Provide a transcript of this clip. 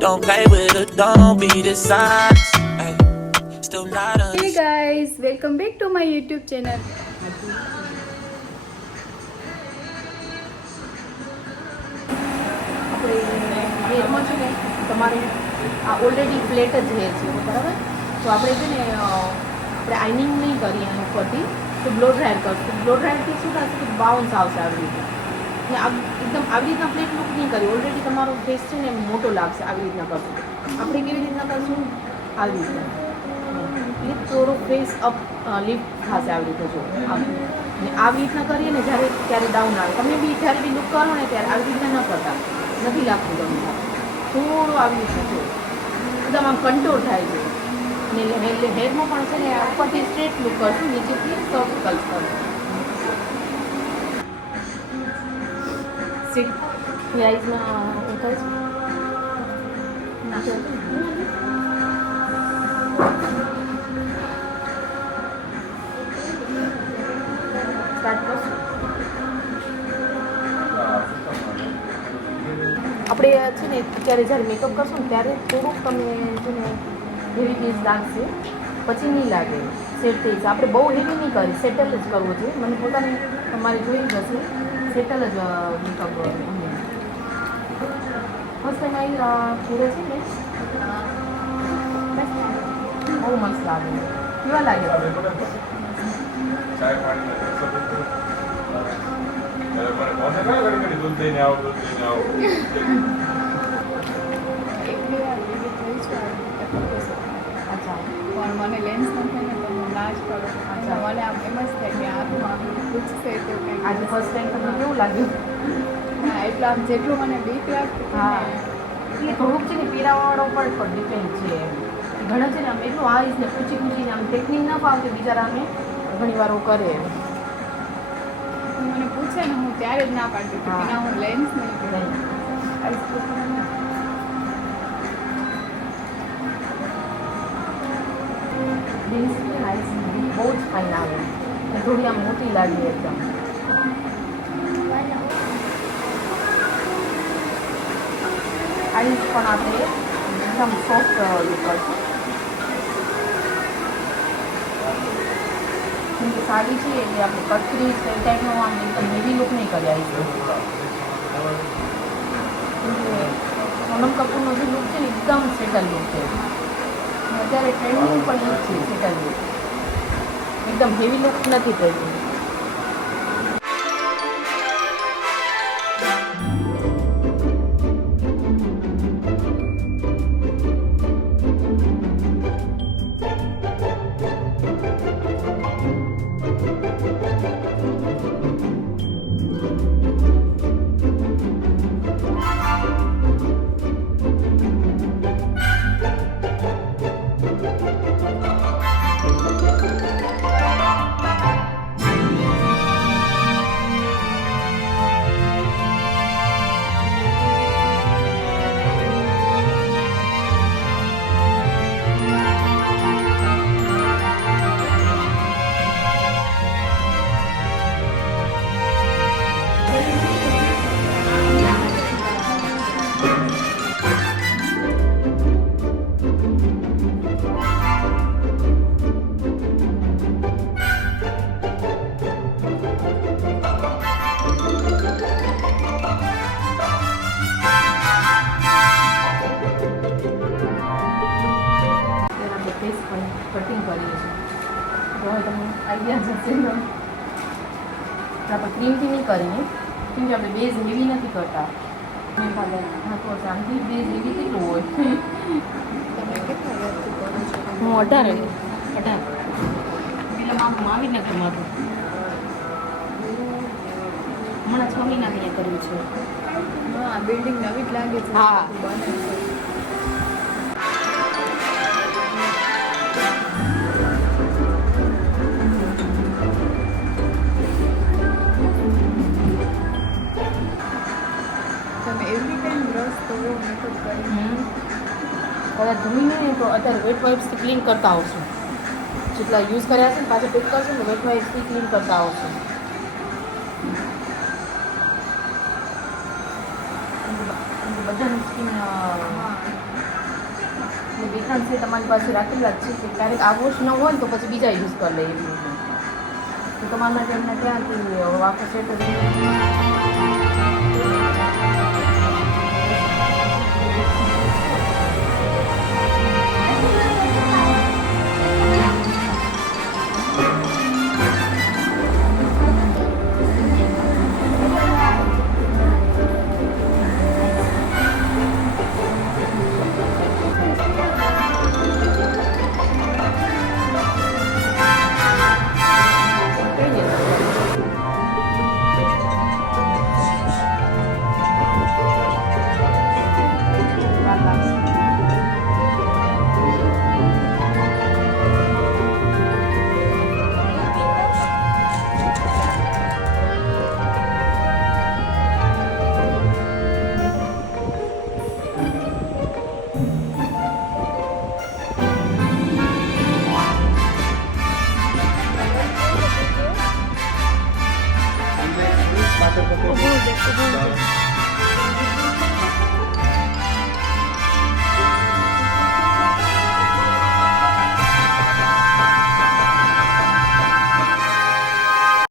Don't play with her, don't be dishonest. Ay, still not a. Hey guys, welcome back to my YouTube channel. આપણે હેરમાં છે ને તમારે આ already flat જ hair છે બરાબર, તો આપણે છે ને આપણે આઈનિંગ નહીં કરીએ એના ઉપરથી, તો બ્લો ડ્રાયર કરશું. બ્લો ડ્રાયરથી શું થશે કે બાઉન્સ આવશે આવી રીતે, ને એકદમ આવી રીતના ફ્લેટ લુક નહીં કરી. ઓલરેડી તમારો ફેસ છે ને મોટો લાગશે આવી રીતના કરશું. આપણે કેવી રીતના કરશું, આવી રીતે એટલે થોડો ફેસ અપ લિફ્ટ થશે આવી રીતે. જો ને આવી રીતના કરીએ ને જ્યારે ત્યારે ડાઉન આવે. તમે બી જ્યારે બી લુક કરો ને ત્યારે આવી રીતના ન કરતા, નથી લાગતું તમને. થોડું આવી રીતે જો એકદમ આમ કંટ્રોલ થાય છે. અને હેરમાં પણ છે ને ઉપરથી સ્ટ્રેટ લુક કરશું, નીચેથી સોફ્ટ કર્લ્સ કરશું. સીટ આઈઝમાં ઉતર સ્ટાર્ટ કરશું. આપણે છે ને અત્યારે જ્યારે મેકઅપ કરશું ને ત્યારે થોડુંક તમે છે ને હેવીનેસ લાગશે, પછી નહીં લાગે, સેટ થઈ જશે. આપણે બહુ હેવી નહીં કરી, સેટલ જ કરવો જોઈએ. મને પોતાને તમારે જોઈ જશે સેટલ જ મેકઅપ. ફર્સ્ટ ટાઈમ આવી પૂરે છે ને બહુ મસ્ત લાગે. કેવા લાગે? પણ મને લેન્સ નથી ને તો હું ના જ કરું. મને આમ એમ જ થાય કે આંખમાં પૂછશે તો કંઈક. આજે ફર્સ્ટ ટાઈમ તમને કેવું લાગ્યું? હા, એટલે આમ જેટલું મને બીક લાગતી હા, એટલે થોડુંક છે ને પીરાવાળો પર ડિપેન્ડ છે. ઘણા છે ને આમ એટલું આવીશ ને પૂછીને આમ ટેકનિક ના ફાવતી બિચારા અમે ઘણી વાર કરે. મને પૂછે ને હું ત્યારે જ ના પાડતી હતી કે ના હું લેન્સ નહીં કરું. ડેન્સિટી આઈસ બહુ જ ફાઇન આવે અને થોડી આમ મોટી લાગે એકદમ. આઈસ પણ આપણે એકદમ સોફ્ટ લુક કરશું. કેમ કે સાડી છે એટલે આપણે કટરી એ ટાઈપનો આમ એકદમ હેવી લુક નહીં કરી આવીશ. સોનમ કપૂરનો જે લુક છે ને એકદમ સેટલ લુક છે. અત્યારે ટ્રેન્ડિંગ પણ લુક છે સેટલ લુક, એકદમ હેવી લુક નથી ટ્રેન્ડિંગ. કટિંગ કરીએ છીએ તો હવે તમને આઈડિયા જશે ને. આપણે ક્રીમથી નહીં કરીએ કેમ કે આપણે બેઝ હેવી નથી કરતા. હા તો આમથી બેઝ હેવી કેટલું હોય? તમે કેટલા યાદથી કરો છો? હું 18 પેલા મારું આવી નથી મારું હમણાં 6 મહિના અહીંયા કર્યું છે. હા, બિલ્ડિંગ નવી જ લાગે છે. હા. બને છે. તમે એવરી ટાઈમ બ્રશ કરો મેકઅપ કરી? કદાચ ધોઈને ને તો અત્યારે વેટ વાઇપ્સથી ક્લીન કરતા આવશું. જેટલા યુઝ કર્યા છે ને પાછા પેક કરશું ને વેટ વાઇપ્સથી ક્લીન કરતા આવશું. બધાની સ્કિન એટલે 2-3 સેટ તમારી પાસે રાખેલા જ છે કે ક્યારેક આ વોશ ન હોય ને તો પછી બીજા યુઝ કરી લઈએ એટલું તો તમારા માટે એમને ત્યાંથી આખો સેટ